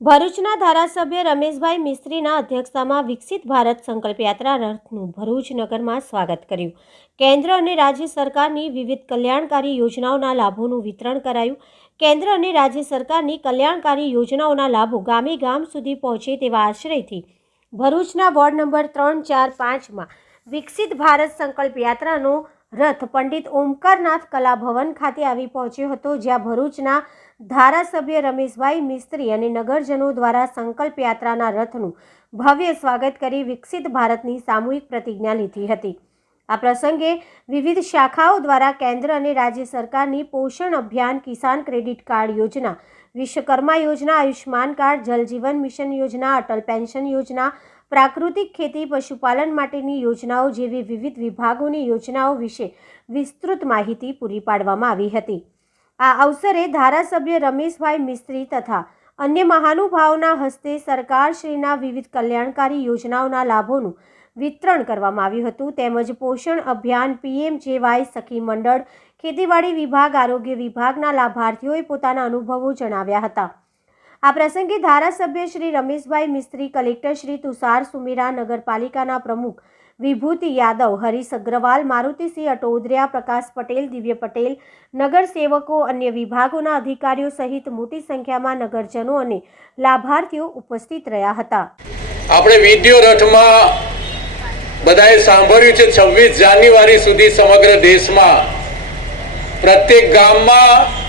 ભરૂચના ધારાસભ્ય રમેશભાઈ મિસ્ત્રીના અધ્યક્ષતામાં વિકસિત ભારત સંકલ્પ યાત્રા રથનું ભરૂચ નગરમાં સ્વાગત કર્યું. કેન્દ્ર અને રાજ્ય સરકારની વિવિધ કલ્યાણકારી યોજનાઓના લાભોનું વિતરણ કરાયું. કેન્દ્ર અને રાજ્ય સરકારની કલ્યાણકારી યોજનાઓના લાભો ગામે ગામ સુધી પહોંચે તેવા આશ્રયથી ભરૂચના વોર્ડ નંબર ત્રણ ચાર પાંચમાં વિકસિત ભારત સંકલ્પ યાત્રાનો રથ પંડિત ઓમકારનાથ કલાભવન ખાતે આવી પહોંચ્યો હતો, જ્યાં ભરૂચના ધારાસભ્ય રમેશભાઈ મિસ્ત્રી અને નગરજનો દ્વારા સંકલ્પ યાત્રાના રથનું ભવ્ય સ્વાગત કરી વિકસિત ભારતની સામૂહિક પ્રતિજ્ઞા લીધી હતી. આ પ્રસંગે વિવિધ શાખાઓ દ્વારા કેન્દ્ર અને રાજ્ય સરકારની પોષણ અભિયાન, કિસાન ક્રેડિટ કાર્ડ યોજના, વિશ્વકર્મા યોજના આયુષ્માન કાર્ડ જલજીવન મિશન યોજના, અટલ પેન્શન યોજના પ્રાકૃતિક ખેતી, પશુપાલન માટેની યોજનાઓ જેવી વિવિધ વિભાગોની યોજનાઓ વિશે વિસ્તૃત માહિતી પૂરી પાડવામાં આવી હતી. આ અવસરે ધારાસભ્ય રમેશભાઈ મિસ્ત્રી તથા અન્ય મહાનુભાવોના હસ્તે સરકારશ્રીના વિવિધ કલ્યાણકારી યોજનાઓના લાભોનું વિતરણ કરવામાં આવ્યું હતું. તેમજ પોષણ અભિયાન પીએમ જેવાય સખી મંડળ, ખેતીવાડી વિભાગ, આરોગ્ય વિભાગના લાભાર્થીઓએ પોતાના અનુભવો જણાવ્યા હતા. આ પ્રસંગે ધારાસભ્ય શ્રી રમેશભાઈ મિસ્ત્રી, કલેક્ટર શ્રી તુષાર સુમીરા, નગરપાલિકાના પ્રમુખ વિભૂતિ યાદવ, હરીશ અગ્રવાલ, મારુતિસિંહ અટોદરિયા, પ્રકાશ પટેલ, દિવ્ય પટેલ, નગરસેવકો, અન્ય વિભાગોના અધિકારીઓ સહિત મોટી સંખ્યામાં નગરજનો અને લાભાર્થીઓ ઉપસ્થિત રહ્યા હતા. આપણે વીડિયો રથમાં બધાએ સાંભળ્યું છે, છવ્વીસ જાન્યુઆરી સુધી સમગ્ર દેશમાં પ્રત્યેક ગામમાં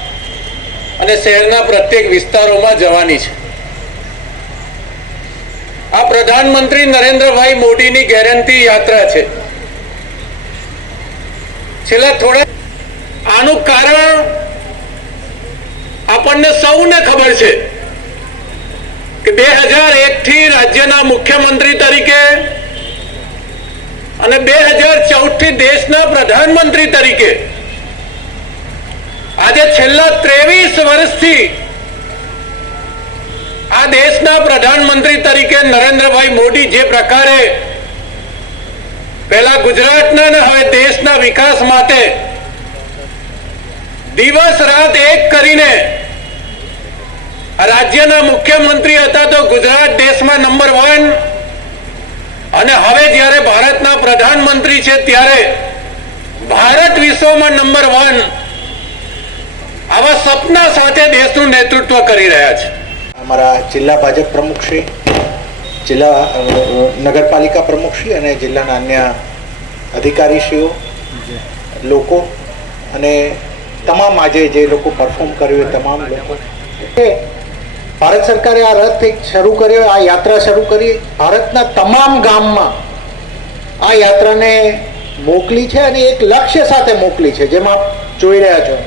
અને શહેરના પ્રત્યેક વિસ્તારોમાં જવાની છે. આ પ્રધાનમંત્રી નરેન્દ્રભાઈ મોદીની ગેરંટી યાત્રા છે. છેલ્લા થોડા આનું કારણ આપણને સૌને ખબર છે કે બે હજાર એક થી રાજ્યના મુખ્યમંત્રી તરીકે અને બે હજાર ચૌદથી દેશના પ્રધાનમંત્રી તરીકે આજે છેલ્લા ત્રેવીસ વર્ષથી આ દેશના પ્રધાનમંત્રી તરીકે નરેન્દ્રભાઈ મોદી જે પ્રકારે પહેલા ગુજરાતના ને હવે દેશના વિકાસ માટે દિવસ રાત એક કરીને રાજ્યના મુખ્યમંત્રી હતા તો ગુજરાત દેશમાં નંબર વન. અને હવે જ્યારે ભારતના પ્રધાનમંત્રી છે ત્યારે ભારત વિશ્વમાં નંબર વન. આવા સપના સાથે દેશનું નેતૃત્વ કરી રહ્યા છે. અમારા જિલ્લા ભાજપ પ્રમુખશ્રી જિલ્લા અ, નગરપાલિકા પ્રમુખશ્રી અને જિલ્લાના અન્ય અધિકારીશ્રીઓ લોકો અને તમામ આજે જે લોકો પરફોર્મ કર્યું એ તમામ લોકો. ભારત સરકારે આ રથ એક શરૂ કર્યો આ યાત્રા શરૂ કરી. ભારતના તમામ ગામમાં આ યાત્રાને મોકલી છે અને એક લક્ષ્ય સાથે મોકલી છે જેમાં જોઈ રહ્યા છો.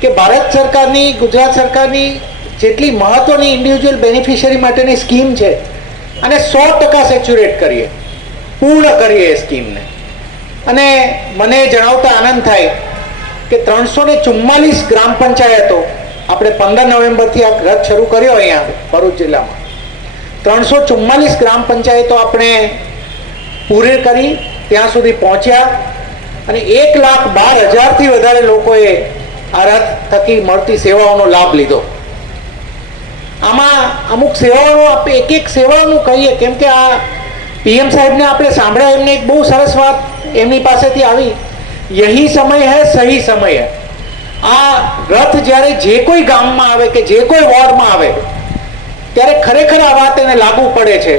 કે ભારત સરકારની, ગુજરાત સરકારની જેટલી મહત્વની ઇન્ડિવિજ્યુઅલ બેનિફિશિયરી માટેની સ્કીમ છે, અને સો ટકા સેચ્યુરેટ કરીએ, પૂર્ણ કરીએ એ સ્કીમને અને મને જણાવતા આનંદ થાય કે ત્રણસો ને ચુમ્માલીસ ગ્રામ પંચાયતો આપણે પંદર નવેમ્બરથી આ રથ શરૂ કર્યો અહીંયા ભરૂચ જિલ્લામાં. ત્રણસો ચુમ્માલીસ ગ્રામ પંચાયતો આપણે પૂરી કરી, ત્યાં સુધી પહોંચ્યા, અને એક લાખ બાર હજારથી વધારે લોકોએ આ રથ થકી મળતી સેવાઓનો લાભ લીધો. આમાં અમુક સેવાઓ આપણે એક એક સેવાઓનું કહીએ, કેમ કે આ પીએમ સાહેબને આપણે સાંભળ્યા, એમને એક બહુ સરસ વાત એમની પાસેથી આવી. યહી સમય હે, સહી સમય હે. આ રથ જ્યારે જે કોઈ ગામમાં આવે કે જે કોઈ વોર્ડમાં આવે, ત્યારે ખરેખર આ વાત એને લાગુ પડે છે.